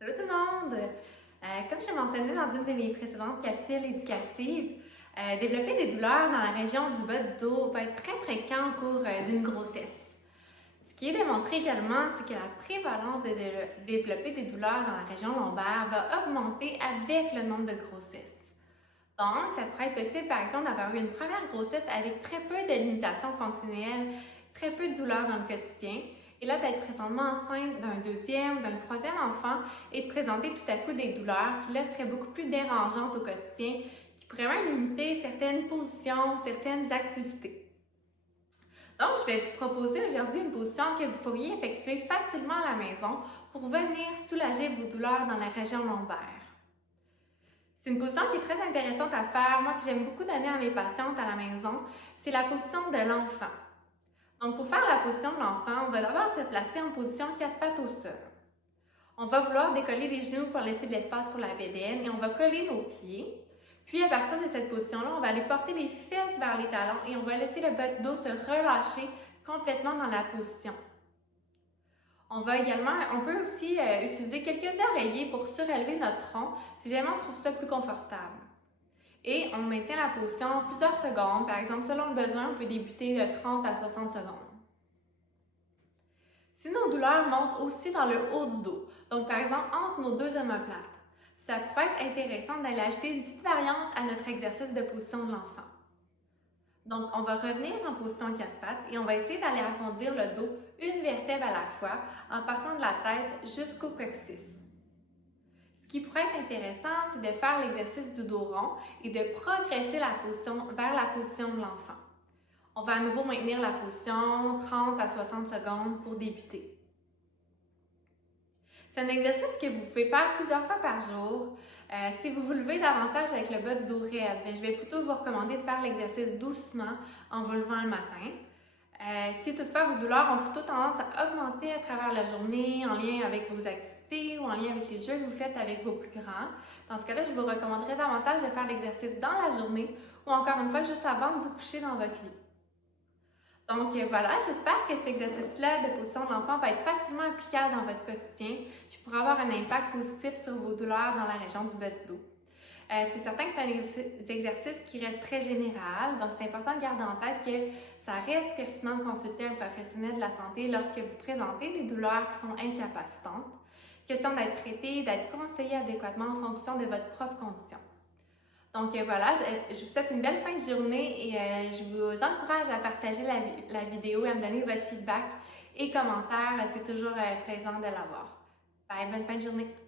Allô tout le monde! Comme je mentionné dans une de mes précédentes capsules éducatives, développer des douleurs dans la région du bas du dos va être très fréquent au cours d'une grossesse. Ce qui est démontré également, c'est que la prévalence de développer des douleurs dans la région lombaire va augmenter avec le nombre de grossesses. Donc, ça pourrait être possible, par exemple, d'avoir eu une première grossesse avec très peu de limitations fonctionnelles, très peu de douleurs dans le quotidien, et là, d'être présentement enceinte d'un deuxième, d'un troisième enfant et de présenter tout à coup des douleurs qui là seraient beaucoup plus dérangeantes au quotidien, qui pourraient même limiter certaines positions, certaines activités. Donc, je vais vous proposer aujourd'hui une position que vous pourriez effectuer facilement à la maison pour venir soulager vos douleurs dans la région lombaire. C'est une position qui est très intéressante à faire, moi que j'aime beaucoup donner à mes patientes à la maison, c'est la position de l'enfant. Donc pour faire la position de l'enfant, on va d'abord se placer en position 4 pattes au sol. On va vouloir décoller les genoux pour laisser de l'espace pour la bédaine et on va coller nos pieds. Puis à partir de cette position-là, on va aller porter les fesses vers les talons et on va laisser le bas du dos se relâcher complètement dans la position. On peut aussi utiliser quelques oreillers pour surélever notre tronc si jamais on trouve ça plus confortable. Et on maintient la position plusieurs secondes. Par exemple, selon le besoin, on peut débuter de 30 à 60 secondes. Si nos douleurs montent aussi dans le haut du dos, donc par exemple entre nos deux omoplates, ça pourrait être intéressant d'aller ajouter une petite variante à notre exercice de position de l'enfant. Donc, on va revenir en position 4 pattes et on va essayer d'aller arrondir le dos une vertèbre à la fois en partant de la tête jusqu'au coccyx. Ce qui pourrait être intéressant, c'est de faire l'exercice du dos rond et de progresser la position vers la position de l'enfant. On va à nouveau maintenir la position 30 à 60 secondes pour débuter. C'est un exercice que vous pouvez faire plusieurs fois par jour. Si vous vous levez davantage avec le bas du dos raide, je vais plutôt vous recommander de faire l'exercice doucement en vous levant le matin. Si toutefois vos douleurs ont plutôt tendance à augmenter à travers la journée en lien avec vos activités ou en lien avec les jeux que vous faites avec vos plus grands, dans ce cas-là, je vous recommanderais davantage de faire l'exercice dans la journée ou encore une fois juste avant de vous coucher dans votre lit. Donc voilà, j'espère que cet exercice-là de position de l'enfant va être facilement applicable dans votre quotidien puis pourra avoir un impact positif sur vos douleurs dans la région du bas du dos. C'est certain que c'est un exercice qui reste très général, donc c'est important de garder en tête que ça reste pertinent de consulter un professionnel de la santé lorsque vous présentez des douleurs qui sont incapacitantes. Question d'être traité, d'être conseillé adéquatement en fonction de votre propre condition. Donc voilà, je vous souhaite une belle fin de journée et je vous encourage à partager la vidéo et à me donner votre feedback et commentaires. C'est toujours plaisant de l'avoir. Bye, bonne fin de journée!